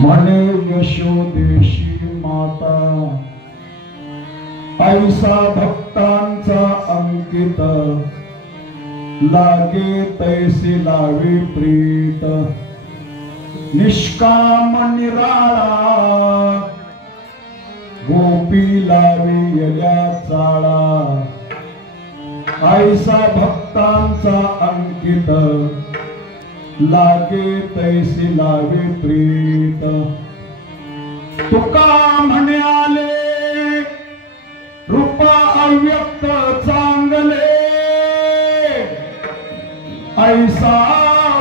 म्हणे यशोदेशी माता ऐसा भक्तांचा अंकित लागे तैसी लावी प्रीत निष्काम निराळा गोपी लावी यल्या चाळा ऐसा भक्तांचा अंकित लागे तैसी लावी प्रीत तुका म्हणाले रूप अव्यक्त चांगले ऐसा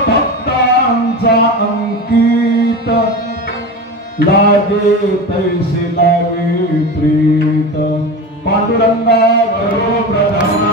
भक्तांचा अंकित लागे तैसे लावे प्रीत पांडुरंगा करो प्रधान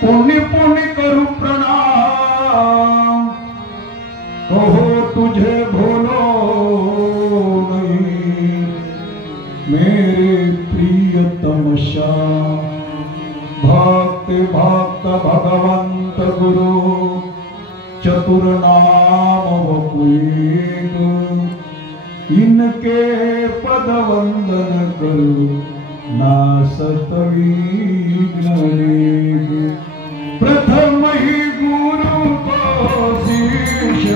पुण्य पुण्य करू प्रणाम कहो तुझे भूलो नहीं मेरे प्रियतम श्याम भक्त भक्त भगवंत गुरु चतुर नाम वपुएक इनके पद वंदन करू नासत विघ्न प्रथम ही गुरु को शिष्य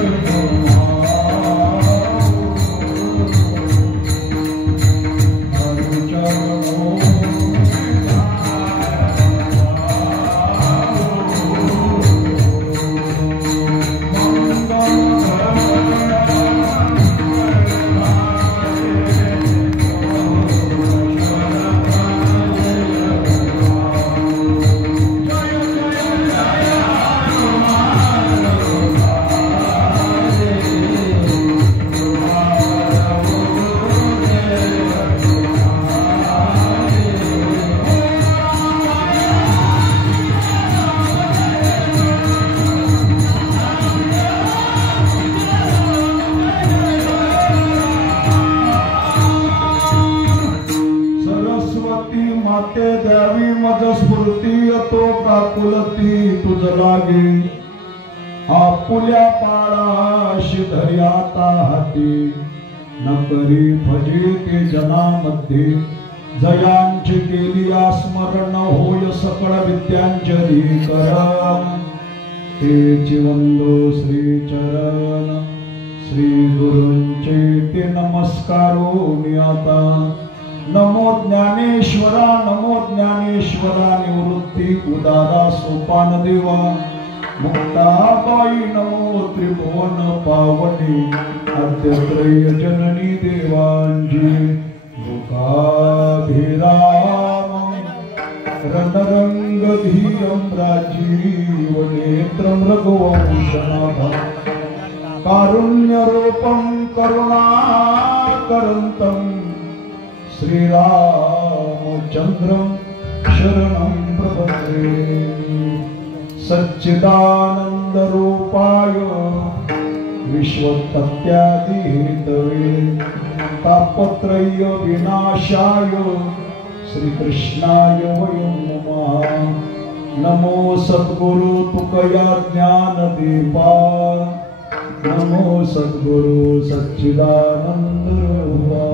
माते द्यावी मज स्फूर्ती तो काकुलती तुझ लागे आपुल्या पाळाशी धर्याता हाती न करी भजे ते जनामध्ये जयांची केली स्मरण होय सकळ विद्यांजली करम ते वंदो श्री चरण श्री गुरूंचे ते नमस्कारो नियाता नमो ज्ञानेश्वरा निवृत्ती उदारा सोपान देवा मुक्ताबाई नमो त्रिभुवन पावनी आद्यत्रय जननी देवांजी दुःखाभिराम रणरंग धीरं राजीव नेत्रं रघुवंशनाथं कारुण्यरूपं करुणाकरन्तं श्रीरामचन्द्रं शरणं प्रपद्ये सच्चिदानन्दरूपाय विश्वोत्पत्त्यादिहेतवे तापत्रय विनाशाय श्रीकृष्णाय वयं नमः। नमो सद्गुरु तुकया ज्ञानदीपा नमो सद्गुरु सच्चिदानंद रूपा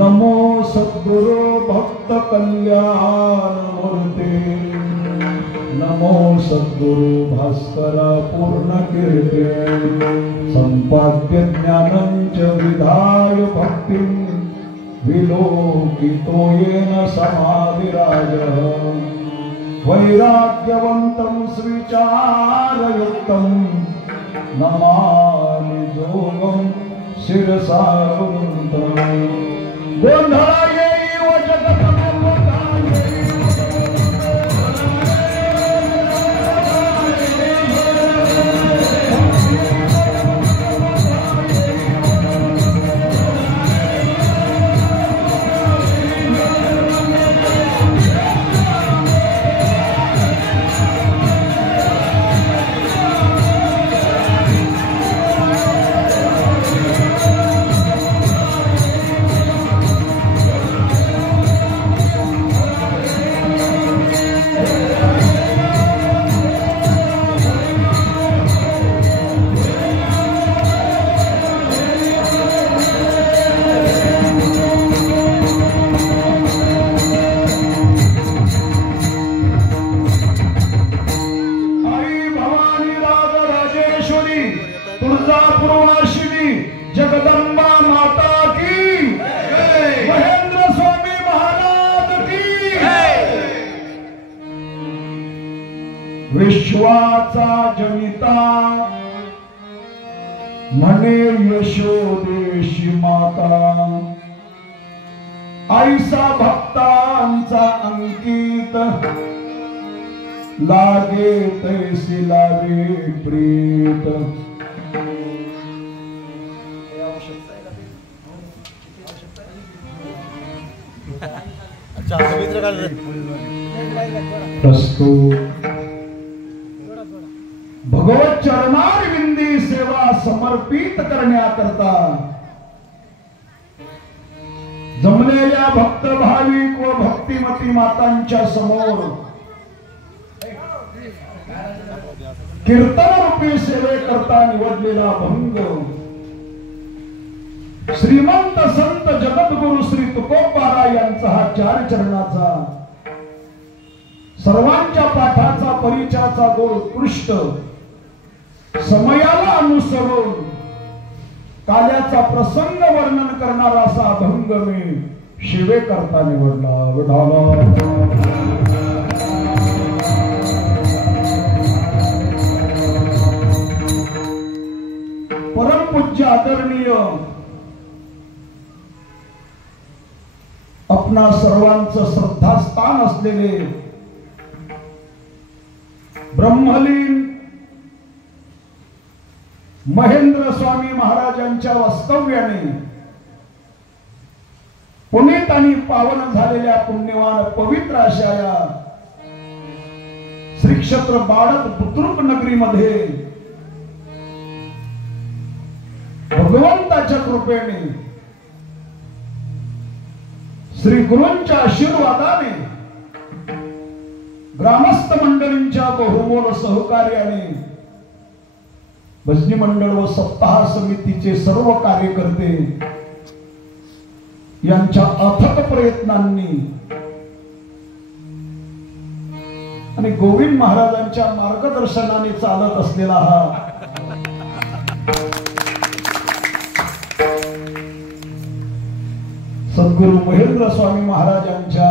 नमो सद्गुरु भक्त कल्याण मूर्ते नमो सद्गुरु भास्करा पूर्ण कीर्ते संपाद्य ज्ञानं च विधाय भक्तिं विलोकितो येन समाधिराजः वैराग्यवन्तं स्विचारयुक्तं नमामि जोगं शिरसा गोंधळा येई व जगत तुळजापूरवासिनी जगदंबा माता की महेंद्र स्वामी महाराज की विश्वाचा जनिता म्हणे यशोदेशी माता आईसा भक्तांचा अंकित लागे तैसी लावे प्रीत भगवत चरणारविंदी सेवा समर्पित करण्याकरता जमलेल्या भक्त भाविक व भक्तिमती मातांच्या समोर कीर्तन रूपी सेवेकरता निवडलेला भंग श्रीमंत संत जगद्गुरु श्री तुकोबारा यांचा हा 4 चरणाचा सर्वांच्या पाठाचा परिचयाचा गोड उत्कृष्ट समयाला अनुसरून काल्याचा प्रसंग वर्णन करणारा असा अभंग मी शिवेकरता निवडला विठाला परमपूज्य आदरणीय आपणा सर्वांचं श्रद्धास्थान असलेले ब्रह्मलीन महेंद्र स्वामी महाराजांच्या वास्तव्याने पुनीत आणि पावन झालेल्या पुण्यवान पवित्र अशा या श्री क्षेत्र बाळद बुद्रुक नगरीमध्ये भगवंताच्या कृपेने श्री गुरूंच्या आशीर्वादाने ग्रामस्थ मंडळींच्या बहुमोल सहकार्याने भजनी मंडळ व सप्ताह समितीचे सर्व कार्यकर्ते यांच्या अथक प्रयत्नांनी आणि गोविंद महाराजांच्या मार्गदर्शनाने चालत असलेला हा सद्गुरु महेंद्र स्वामी महाराजांच्या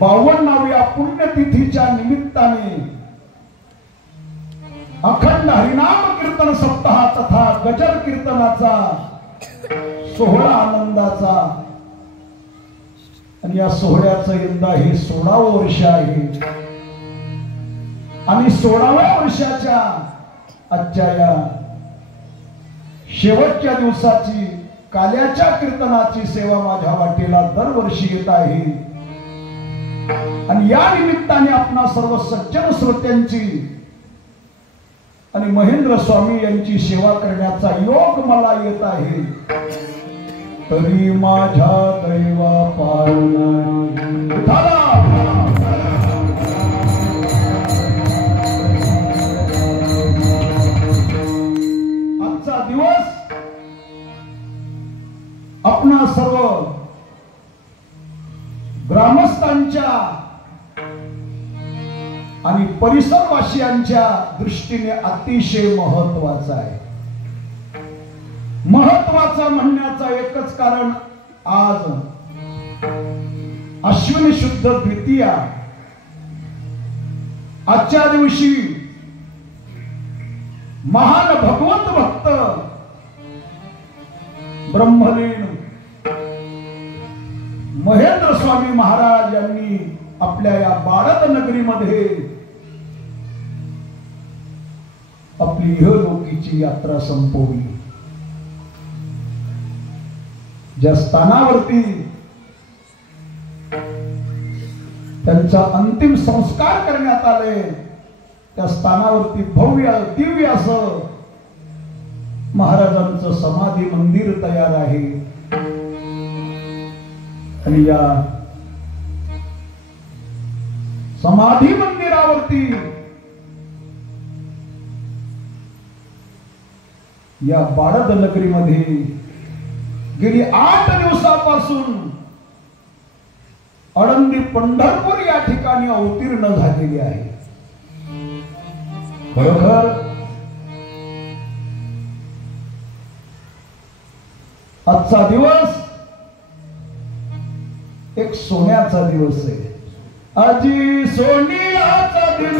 52व्या पुण्यतिथीच्या निमित्ताने अखंड हरिनाम कीर्तन सप्ताह तथा गजर कीर्तनाचा सोहळा आनंदाचा आणि या सोहळ्याचं यंदा हे 16वं वर्ष आहे आणि 16व्या वर्षाच्या आजच्या या शेवटच्या दिवसाची काल्याच्या कीर्तनाची सेवा माझ्या वाटेला दरवर्षी येत आहे आणि या निमित्ताने आपणा सर्व सज्जन श्रोत्यांची आणि महेंद्र स्वामी यांची सेवा करण्याचा योग मला येत आहे तरी माझ्या दैवा पावना आजचा दिवस आपणा सर्व ग्रामस्थांच्या आणि परिसरवासियांच्या दृष्टीने अतिशय महत्वाचा आहे. महत्वाचा म्हणण्याचा एकच कारण आज अश्विनी शुद्ध द्वितीया. आजच्या दिवशी महान भगवत भक्त ब्रह्मलीन महेंद्र स्वामी महाराज यांनी आपल्या या बाळद नगरीमध्ये आपली इहलोकीची यात्रा संपवली. ज्या स्थानावरती त्यांचा अंतिम संस्कार करण्यात आले त्या स्थानावरती भव्य दिव्य असं महाराजांचं समाधी मंदिर तयार आहे. आणि या समाधी मंदिरावरती या बाळद नगरीमध्ये गेली 8 दिवसापासून आळंदी पंढरपूर या ठिकाणी अवतीर्ण झालेली आहे. खरोखर आजचा दिवस एक सोन्याचा दिवस आहे. आजी सोनियाचा दिवस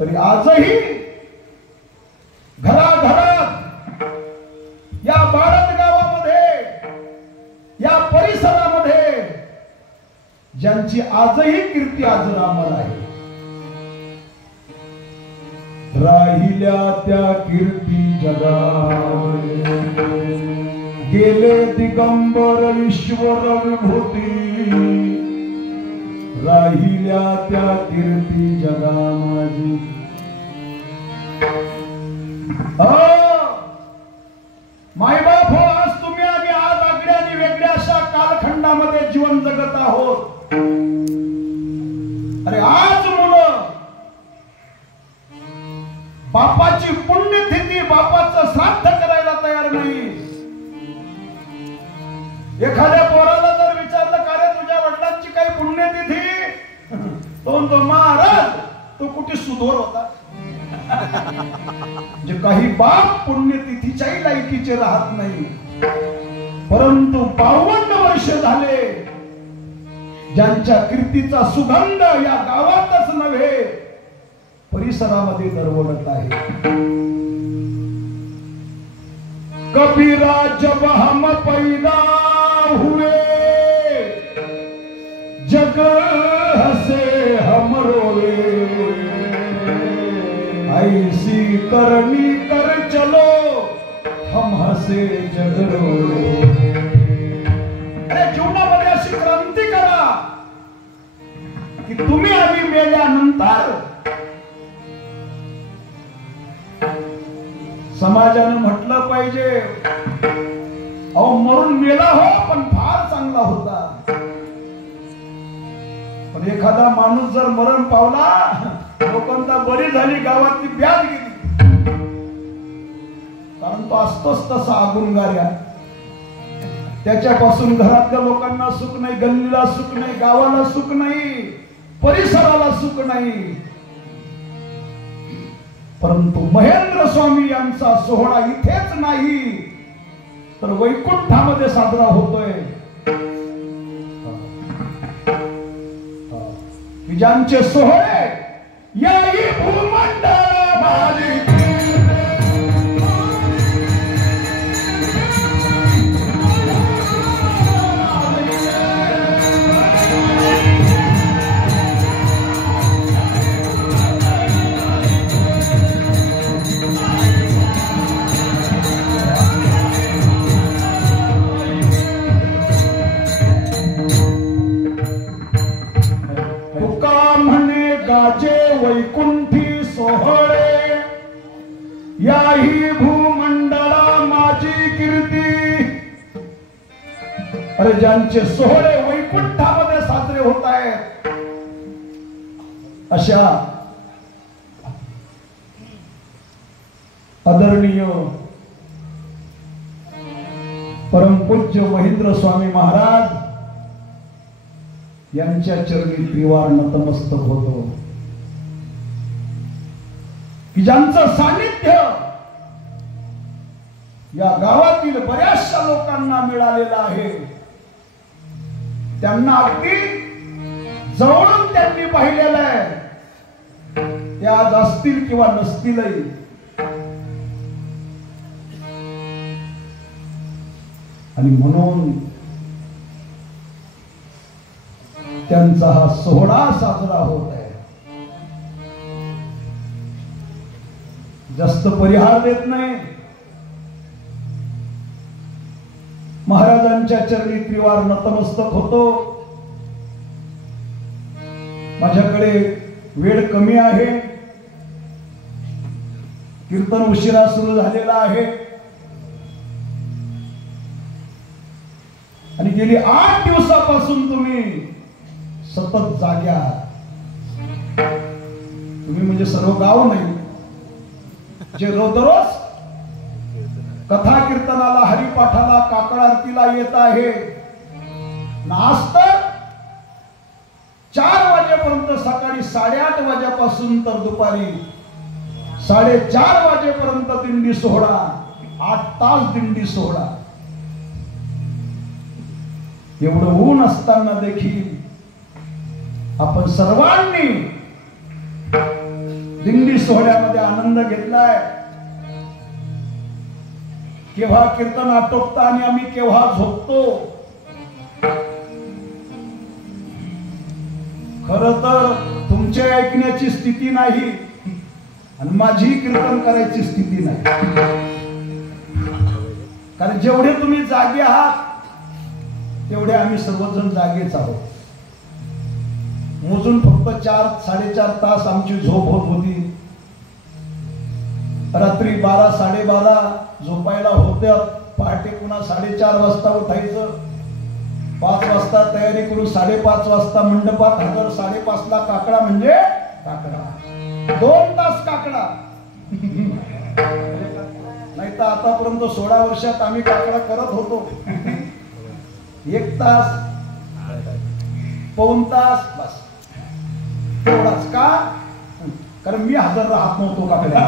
तरी आजही घराघरात या बाळद गावामध्ये या परिसरामध्ये ज्यांची आजही कीर्ती अजरामर आहे. राहिल्या त्या कीर्ती जगात गेले दिगंबर ईश्वर विभूती. राहिल्या त्या कीर्ती जगा माझी. मायबाप हो, आज तुम्ही आम्ही आज आगळ्या आणि वेगळ्या अशा कालखंडामध्ये जीवन जगत आहोत. अरे आज मुलं बापाची पुण्यतिथी बापाचं श्राद्ध करायला तयार नाही. एखाद्या पोराला जर विचारलं का रे तुझ्या वडिलांची काही पुण्यतिथी, तो महाराज तो कुठे सुधोर होता. जे काही बाप पुण्यतिथीच्याही लायकीचे राहत नाही. परंतु 52 वर्ष झाले ज्यांच्या कीर्तीचा सुगंध या गावातच नव्हे परिसरामध्ये दरवळत आहे. कबीरा जब हम पैदा हुए जग हसे हम रोए. ऐसी करनी कर चलो हम हसे जग रोए. अरे जीवनामध्ये अशी क्रांती करा की तुम्ही आम्ही मेल्यानंतर समाजाने म्हटलं पाहिजे अहो मरून मेला हो पण फार चांगला होता. पण एखादा माणूस जर मरण पावला लोकांना बरी झाली गावातली ब्याद गेली. कारण तो असतोच तसा अगुणगार्या. त्याच्यापासून घरातल्या लोकांना सुख नाही, गल्लीला सुख नाही, गावाला सुख नाही, परिसराला सुख नाही. परंतु महेंद्र स्वामी यांचा सोहळा इथेच नाही तर वैकुंठामध्ये साजरा होतोय. ज्यांचे सोहळे याही भूमंडळामध्ये गाजे वैकुंठी सोहळे याही भूमंडळा माझी कीर्ती. अरे ज्यांचे सोहळे वैकुंठामध्ये साजरे होत आहेत अशा आदरणीय परमपूज्य महेंद्र स्वामी महाराज यांच्या चरणी त्रिवार नतमस्तक होतो की ज्यांचं सानिध्य या गावातील बऱ्याचशा लोकांना मिळालेलं आहे. त्यांना अगदी जवळून त्यांनी पाहिलेलं आहे. ते आज असतील किंवा नसतीलही. आणि म्हणून त्यांचा हा सोहळा साजरा होत आहे. जास्त परिहार देत नाही. महाराजांच्या चरणी त्रिवार नतमस्तक होतो. माझ्याकडे वेळ कमी आहे. कीर्तन उशिरा सुरू झालेला आहे आणि गेली 8 दिवसापासून तुम्ही सतत जाग्या. तुम्ही म्हणजे सर्व गाव नाही, जे दररोज कथा कीर्तनाला, हरिपाठाला, काकड आरतीला येत आहे. आज तर 4 वाजेपर्यंत, सकाळी 8:30 वाजेपासून तर दुपारी 4:30 वाजेपर्यंत दिंडी सोहळा, 8 तास दिंडी सोहळा. एवढं ऊन असताना देखील आपण सर्वांनी दिंडी सोहळ्यामध्ये आनंद घेतलाय. केव्हा कीर्तन आटोपता आणि आम्ही केव्हा झोपतो. खर तर तुमच्या ऐकण्याची स्थिती नाही आणि माझी कीर्तन करायची स्थिती नाही. कारण जेवढे तुम्ही जागे आहात तेवढे आम्ही सर्वजण जागेच आहोत. मोजून फक्त 4-4.5 तास आमची झोप होत होती. रात्री 12, 12:30 झोपायला होत्या. पहाटे पुन्हा 4:30 वाजता उठायचं. 5 वाजता तयारी करून 5:30 वाजता मंडपात हजर. 5:30 ला काकडा म्हणजे काकडा. 2 तास काकडा. नाही तर आतापर्यंत 16 वर्षात आम्ही काकडा करत होतो. 1 तास, पाऊण तास बस, तेवढाच. का? कारण मी हजर राहत नव्हतो काकड्या.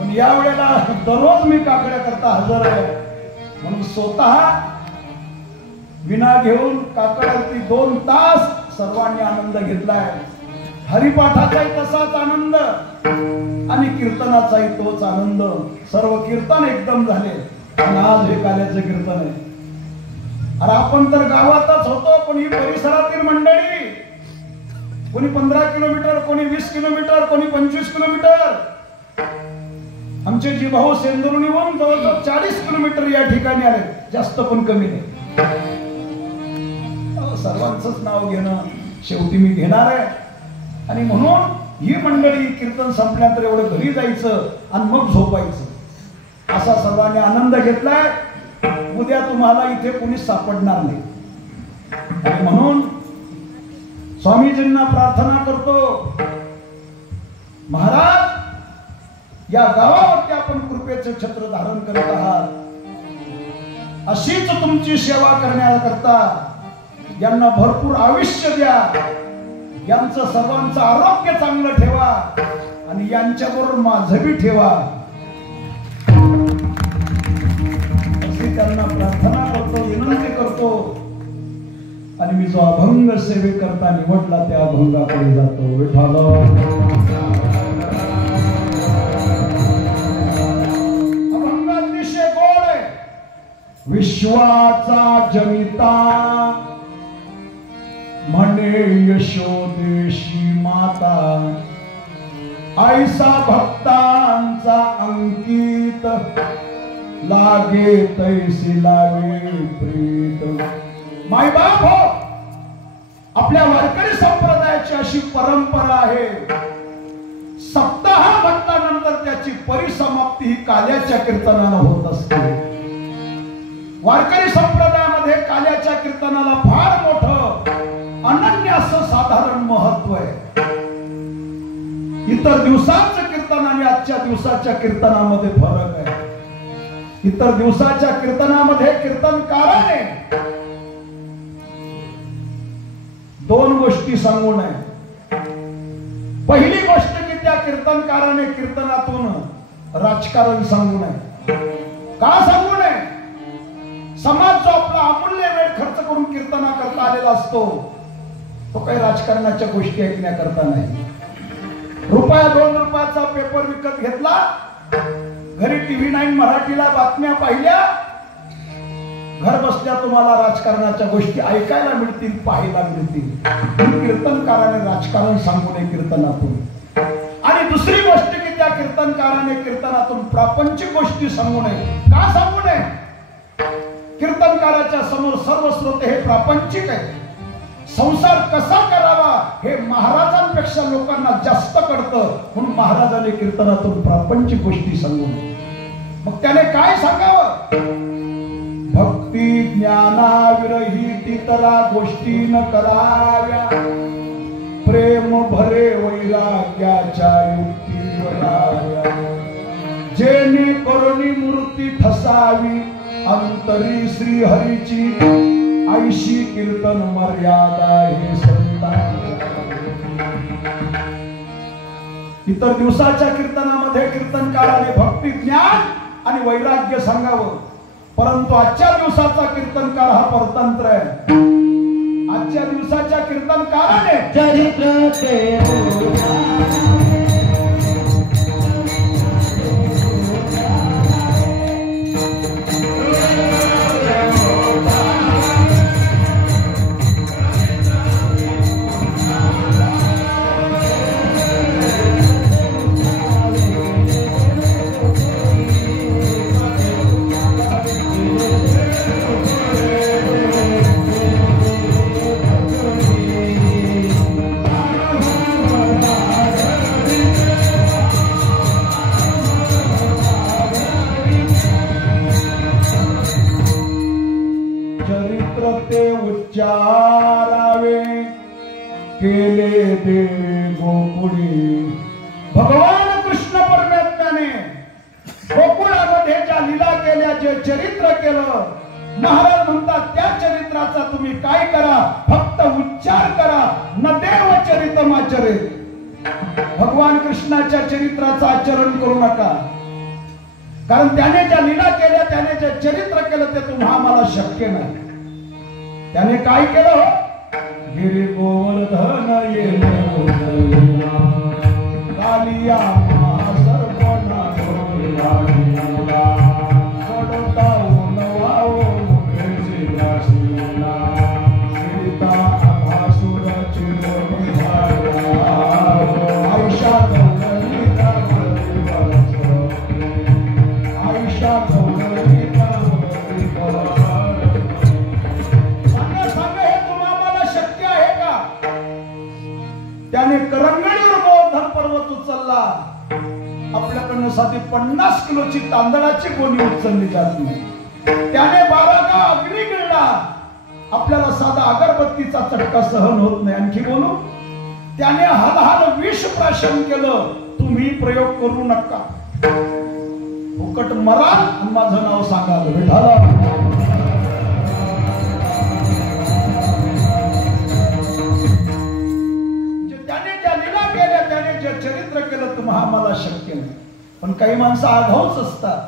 पण या वेळेला दररोज मी काकड्या करता हजर आहे. म्हणून स्वतः विना घेऊन काकड्यावरती 2 तास सर्वांनी आनंद घेतलाय. हरिपाठाचाही तसाच आनंद आणि कीर्तनाचाही तोच आनंद. सर्व कीर्तन एकदम झाले. आणि आज हे काल्याचं कीर्तन आहे. अरे आपण तर गावातच होतो, पण ही परिसरातील मंडळी, कोणी 15 किलोमीटर, कोणी 20 किलोमीटर, कोणी 25 किलोमीटर. आमचे जी भाऊ सेंदुर्णीहून जवळजवळ 40 किलोमीटर या ठिकाणी आले. जास्त पण कमी नाही. सर्वांचंच नाव घेणं शेवटी मी घेणार आहे. आणि म्हणून ही मंडळी कीर्तन संपल्यानंतर एवढं घरी जायचं आणि मग झोपायचं असा सर्वांनी आनंद घेतलाय. उद्या तुम्हाला इथे कोणी सापडणार नाही. आणि म्हणून स्वामीजींना प्रार्थना करतो, महाराज या गावावरती आपण कृपेचे छत्र धारण करत आहात. अशीच तुमची सेवा करण्याकरता यांना भरपूर आयुष्य द्या. यांचं सर्वांचं आरोग्य चांगलं ठेवा आणि यांच्याबरोबर माझं बी ठेवा अशी त्यांना प्रार्थना करतो, विनंती करतो. आणि मी जो अभंग सेवेकरता निवडला त्या अभंगाकडे जातो. विठ्ठल अभंग अतिशय गोड आहे. विश्वाचा जनिता म्हणे यशोदेशी माता, ऐसा भक्तांचा अंकित, लागे तैसी लावे प्रीत. माय बाप हो, आपल्या वारकरी संप्रदायाची अशी परंपरा आहे. सप्ताह म्हटल्यानंतर त्याची परिसमाप्ती ही काल्याच्या कीर्तनानं होत असते. वारकरी संप्रदायामध्ये काल्याच्या कीर्तनाला फार मोठं अनन्य असं साधारण महत्व आहे. इतर दिवसांचं कीर्तन आणि आजच्या दिवसाच्या कीर्तनामध्ये फरक आहे. इतर दिवसाच्या कीर्तनामध्ये कीर्तनकाराने दोन गोष्टी सांगू नये. पहिली गोष्ट की त्या कीर्तनकाराने कीर्तनातून राजकारण सांगू नये. का सांगू नये? समाज जो आपला अमूल्य वेळ खर्च करून कीर्तना करता आलेला असतो तो काही राजकारणाच्या गोष्टी ऐकण्याकरता नाही. रुपया 2 रुपयाचा पेपर विकत घेतला, घरी TV9 मराठीला बातम्या पाहिल्या, घर बसल्या तुम्हाला राजकारणाच्या गोष्टी ऐकायला मिळतील, पाहायला मिळतील. कीर्तनकाराने राजकारण सांगू नये कीर्तनातून. आणि दुसरी गोष्ट की त्या कीर्तनकाराने कीर्तनातून प्रापंचिक गोष्टी सांगू नये. का सांगू नये? कीर्तनकाराच्या समोर सर्व श्रोते हे प्रापंचिक आहे. संसार कसा करावा हे महाराजांपेक्षा लोकांना जास्त कळतं, म्हणून महाराजांनी कीर्तनातून प्रापंचिक गोष्टी सांगू नये. मग त्याने काय सांगावं? भक्ती ज्ञानाविरहित इतरा गोष्टी न कराव्या, प्रेम भरे वैराग्याच्या युक्ती वराव्या, जेणे करुणी मूर्ती ठसावी अंतरी श्री हरीची, ऐशी कीर्तन मर्यादा हे संतांच्या. इतर दिवसाच्या कीर्तनामध्ये कीर्तनकाराने भक्ती ज्ञान आणि वैराग्य सांगावं, परंतु आजच्या दिवसाचा कीर्तनकार हा परतंत्र आहे. आजच्या दिवसाच्या कीर्तनकाराने उच्चारावे केले देवे गोकुळी. भगवान कृष्ण परमात्म्याने गोकुळामध्ये ज्या लीला केल्या, जे चरित्र केलं, महाराज म्हणतात त्या चरित्राचा तुम्ही काय करा? फक्त उच्चार करा. न देव चरितमाचरित. भगवान कृष्णाच्या चरित्राचं आचरण करू नका, कारण त्याने ज्या लीला केल्या, त्याने जे चरित्र केलं ते तुम्हा आम्हाला शक्य नाही. त्याने काय केलं? गिरी गोवर्धन कालिया सर्पना त्याने करंगळीवर गोवर्धन पर्वत उचलला. आपल्याकडनं साधी 50 किलोची तांदळाची गोणी उचलली जात नाही. त्याने 12 गाव अग्नी गिळला. आपल्याला साधा अगरबत्तीचा चटका सहन होत नाही. आणखी बोलू, त्याने हलहल विष प्राशन केलं. तुम्ही प्रयोग करू नका. फुकट मराल आणि माझं नाव सांगाल विठाला. चरित्र केलं तुम्हाला आम्हाला शक्य नाही. पण काही माणसं आघाऊच असतात.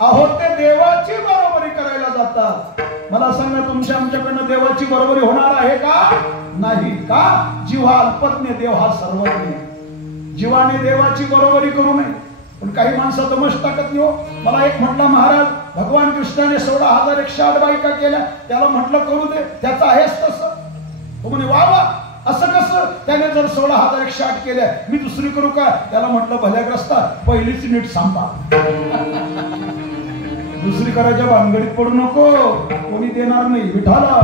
अहो ते देवाची बरोबरी करायला जातात. मला सांगा, तुमच्या आमच्याकडनं देवाची बरोबरी होणार आहे का? नाही. का? जीव हा अल्पज्ञ, देव हा सर्वज्ञ. जीवाने देवाची बरोबरी करू नये. पण काही माणसं दमश टाकत नाही हो. मला एक म्हटलं, महाराज भगवान कृष्णाने 16,108 बायका केल्या, त्याला म्हटलं करू दे, त्याचं आहेच तसं. तो म्हणे वा वा, असं कसं? त्याने जर 16,108 केल्या, मी दुसरी करू का? त्याला म्हटलं भल्याग्रस्ता, पहिलीच नीट सांभाळ. दुसरी करायच्या भानगडीत पडू नको, कोणी देणार नाही विठाला.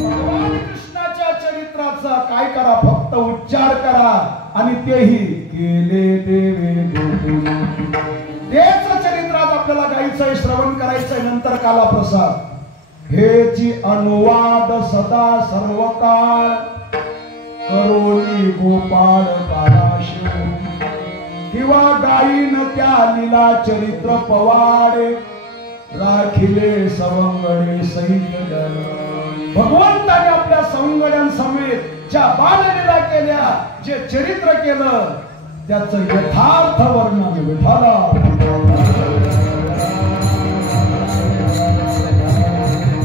भगवान कृष्णाच्या चरित्राचा काय करा? फक्त उच्चार करा, आणि तेही केले देवे गोकुळ. तेच चरित्र आज आपल्याला गायचंय, श्रवण करायचंय. नंतर काला प्रसाद हेची अनुवाद सदा सर्व काळ करोनी गोपाळ कालाशिव किंवा गायीन त्या लीला चरित्र पवाडे राखिले सवंगडे सहित जन. भगवंताने आपल्या सवंगड्यांसमेत ज्या बाललीला केल्या, जे चरित्र केलं त्याचं यथार्थ वर्णन विठाला.